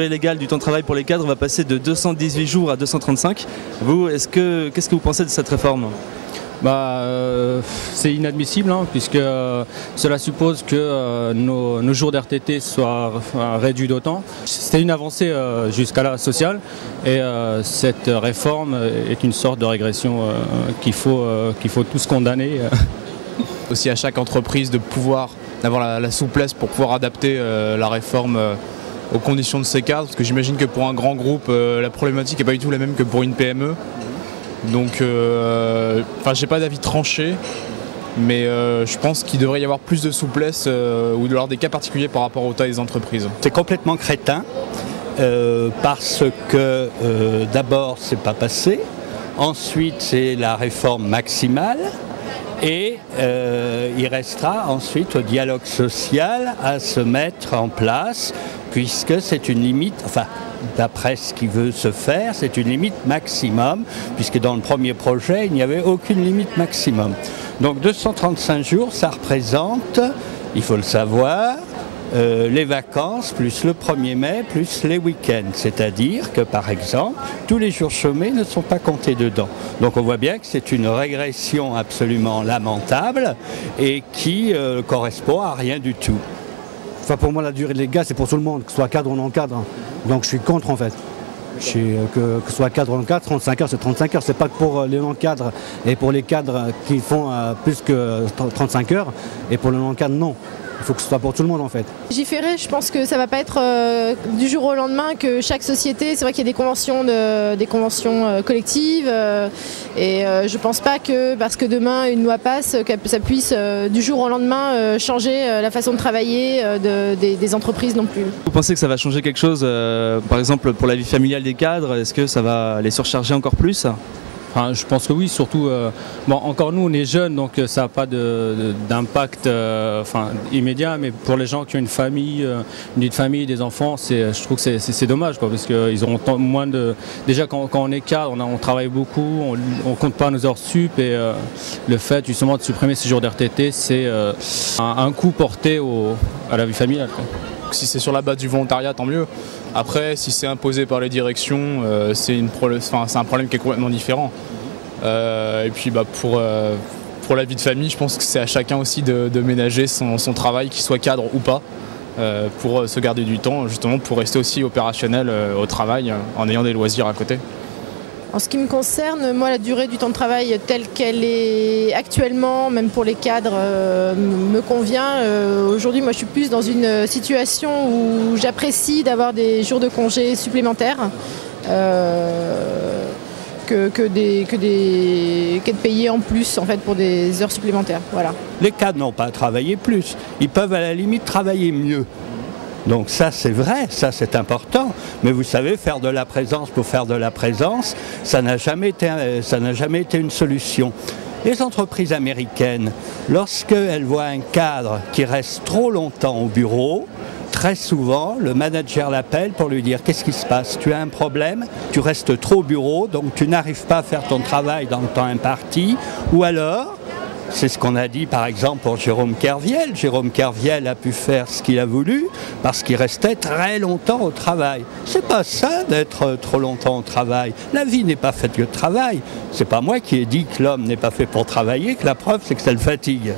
La durée légale du temps de travail pour les cadres va passer de 218 jours à 235. Vous, qu'est-ce que vous pensez de cette réforme ? C'est inadmissible, puisque cela suppose que nos jours d'RTT soient réduits d'autant. C'était une avancée jusqu'à là sociale, et cette réforme est une sorte de régression qu'il faut tous condamner. Aussi à chaque entreprise de pouvoir d'avoir la souplesse pour pouvoir adapter la réforme aux conditions de ces cadres, parce que j'imagine que pour un grand groupe, la problématique n'est pas du tout la même que pour une PME. Donc, j'ai pas d'avis tranché, mais je pense qu'il devrait y avoir plus de souplesse ou de des cas particuliers par rapport aux tailles des entreprises. C'est complètement crétin parce que d'abord c'est pas passé, ensuite c'est la réforme maximale. Et il restera ensuite au dialogue social à se mettre en place, puisque c'est une limite, d'après ce qui veut se faire, c'est une limite maximum, puisque dans le premier projet, il n'y avait aucune limite maximum. Donc 235 jours, ça représente, il faut le savoir, les vacances plus le 1er mai plus les week-ends. C'est-à-dire que par exemple, tous les jours chômés ne sont pas comptés dedans. Donc on voit bien que c'est une régression absolument lamentable et qui correspond à rien du tout. Pour moi, la durée légale, c'est pour tout le monde, que ce soit cadre ou non cadre. Donc je suis contre en fait. Que ce soit cadre ou non cadre, 35 heures, c'est 35 heures. C'est pas que pour les non-cadres et pour les cadres qui font plus que 35 heures. Et pour les non-cadres, non. Il faut que ce soit pour tout le monde en fait. Légiférer, je pense que ça ne va pas être du jour au lendemain, que chaque société, c'est vrai qu'il y a des conventions collectives et je ne pense pas que parce que demain une loi passe, que ça puisse du jour au lendemain changer la façon de travailler des entreprises non plus. Vous pensez que ça va changer quelque chose, par exemple pour la vie familiale des cadres? Est-ce que ça va les surcharger encore plus? Je pense que oui, surtout, encore nous on est jeunes, donc ça n'a pas d'impact immédiat, mais pour les gens qui ont une famille, une vie de famille, des enfants, je trouve que c'est dommage, parce qu'ils auront moins de... Déjà quand on est cadre, on travaille beaucoup, on ne compte pas nos heures sup, et le fait justement de supprimer ces jours d'RTT, c'est un coup porté à la vie familiale, quoi. Si c'est sur la base du volontariat, tant mieux. Après, si c'est imposé par les directions, c'est un problème qui est complètement différent. Et puis pour la vie de famille, je pense que c'est à chacun aussi de ménager son travail, qu'il soit cadre ou pas, pour se garder du temps, justement pour rester aussi opérationnel au travail, en ayant des loisirs à côté. En ce qui me concerne, moi, la durée du temps de travail telle qu'elle est actuellement, même pour les cadres, me convient. Aujourd'hui, moi, je suis plus dans une situation où j'apprécie d'avoir des jours de congé supplémentaires que de payer en plus en fait, pour des heures supplémentaires. Voilà. Les cadres n'ont pas à travailler plus. Ils peuvent à la limite travailler mieux. Donc ça c'est vrai, ça c'est important, mais vous savez, faire de la présence pour faire de la présence, ça n'a jamais été une solution. Les entreprises américaines, lorsqu'elles voient un cadre qui reste trop longtemps au bureau, très souvent le manager l'appelle pour lui dire: qu'est-ce qui se passe? Tu as un problème, tu restes trop au bureau, donc tu n'arrives pas à faire ton travail dans le temps imparti, ou alors... C'est ce qu'on a dit par exemple pour Jérôme Kerviel. Jérôme Kerviel a pu faire ce qu'il a voulu parce qu'il restait très longtemps au travail. C'est pas ça d'être trop longtemps au travail. La vie n'est pas faite que de travail. C'est pas moi qui ai dit que l'homme n'est pas fait pour travailler, que la preuve c'est que ça le fatigue.